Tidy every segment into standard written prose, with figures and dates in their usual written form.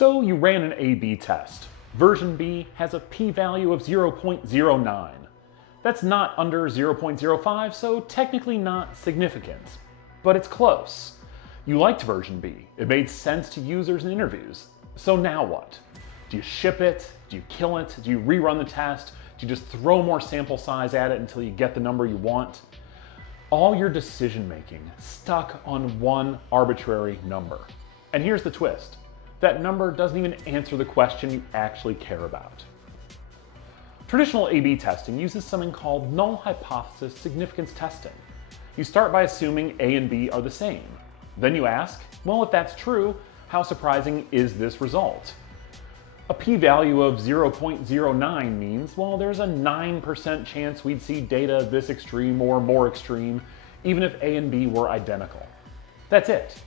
So you ran an A-B test. Version B has a p-value of 0.09. That's not under 0.05, so technically not significant. But it's close. You liked version B. It made sense to users in interviews. So now what? Do you ship it? Do you kill it? Do you rerun the test? Do you just throw more sample size at it until you get the number you want? All your decision making stuck on one arbitrary number. And here's the twist. That number doesn't even answer the question you actually care about. Traditional A/B testing uses something called null hypothesis significance testing. You start by assuming A and B are the same. Then you ask, well, if that's true, how surprising is this result? A p-value of 0.09 means, well, there's a 9% chance we'd see data this extreme or more extreme, even if A and B were identical. That's it.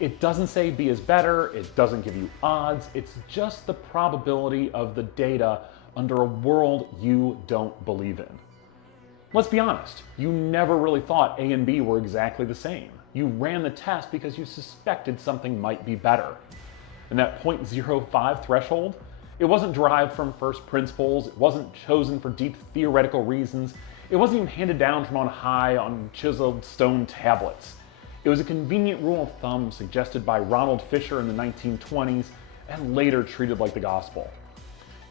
It doesn't say B is better, it doesn't give you odds, it's just the probability of the data under a world you don't believe in. Let's be honest, you never really thought A and B were exactly the same. You ran the test because you suspected something might be better. And that 0.05 threshold, it wasn't derived from first principles, it wasn't chosen for deep theoretical reasons, it wasn't even handed down from on high on chiseled stone tablets. It was a convenient rule of thumb suggested by Ronald Fisher in the 1920s and later treated like the gospel.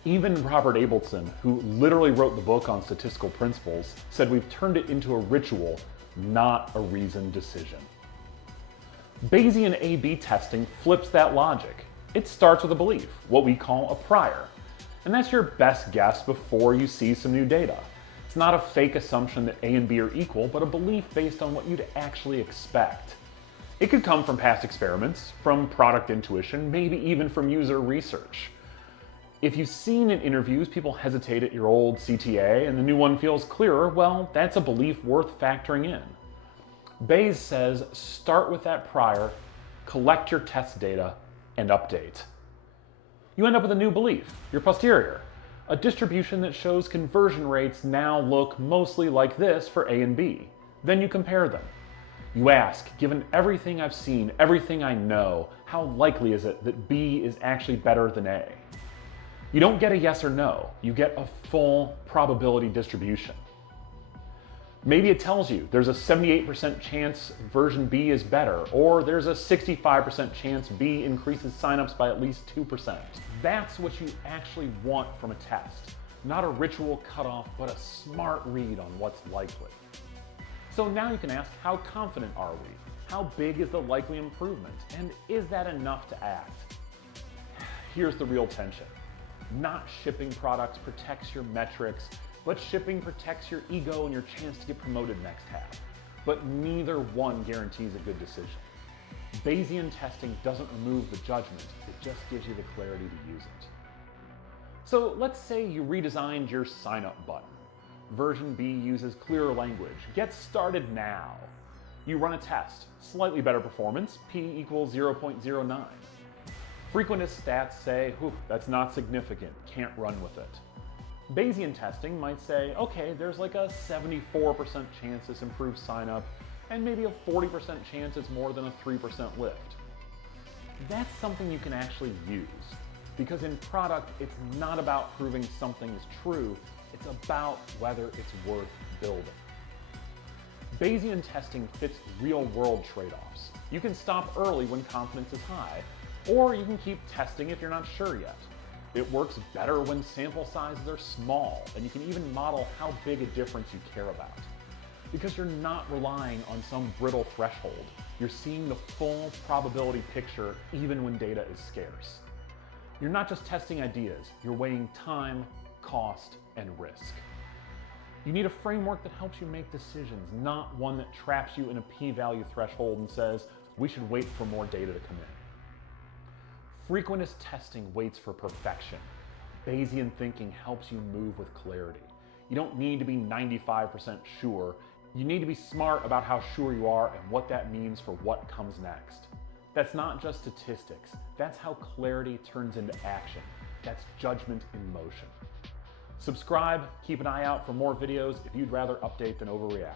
Even Robert Abelson, who literally wrote the book on statistical principles, said we've turned it into a ritual, not a reasoned decision. Bayesian A/B testing flips that logic. It starts with a belief, what we call a prior. And that's your best guess before you see some new data. It's not a fake assumption that A and B are equal, but a belief based on what you'd actually expect. It could come from past experiments, from product intuition, maybe even from user research. If you've seen in interviews people hesitate at your old CTA and the new one feels clearer, well, that's a belief worth factoring in. Bayes says start with that prior, collect your test data, and update. You end up with a new belief, your posterior. A distribution that shows conversion rates now look mostly like this for A and B. Then you compare them. You ask, given everything I've seen, everything I know, how likely is it that B is actually better than A? You don't get a yes or no, you get a full probability distribution. Maybe it tells you there's a 78% chance version B is better, or there's a 65% chance B increases signups by at least 2%. That's what you actually want from a test. Not a ritual cutoff, but a smart read on what's likely. So now you can ask, how confident are we? How big is the likely improvement? And is that enough to act? Here's the real tension. Not shipping products protects your metrics, but shipping protects your ego and your chance to get promoted next half. But neither one guarantees a good decision. Bayesian testing doesn't remove the judgment, it just gives you the clarity to use it. So let's say you redesigned your sign up button. Version B uses clearer language. Get started now. You run a test. Slightly better performance, p equals 0.09. Frequentist stats say, that's not significant, can't run with it. Bayesian testing might say, okay, there's like a 74% chance this improves sign up, and maybe a 40% chance it's more than a 3% lift. That's something you can actually use, because in product, it's not about proving something is true, it's about whether it's worth building. Bayesian testing fits real-world trade-offs. You can stop early when confidence is high, or you can keep testing if you're not sure yet. It works better when sample sizes are small, and you can even model how big a difference you care about. Because you're not relying on some brittle threshold. You're seeing the full probability picture even when data is scarce. You're not just testing ideas, you're weighing time, cost, and risk. You need a framework that helps you make decisions, not one that traps you in a p-value threshold and says, we should wait for more data to come in. Frequentist testing waits for perfection. Bayesian thinking helps you move with clarity. You don't need to be 95% sure. You need to be smart about how sure you are and what that means for what comes next. That's not just statistics. That's how clarity turns into action. That's judgment in motion. Subscribe, keep an eye out for more videos if you'd rather update than overreact.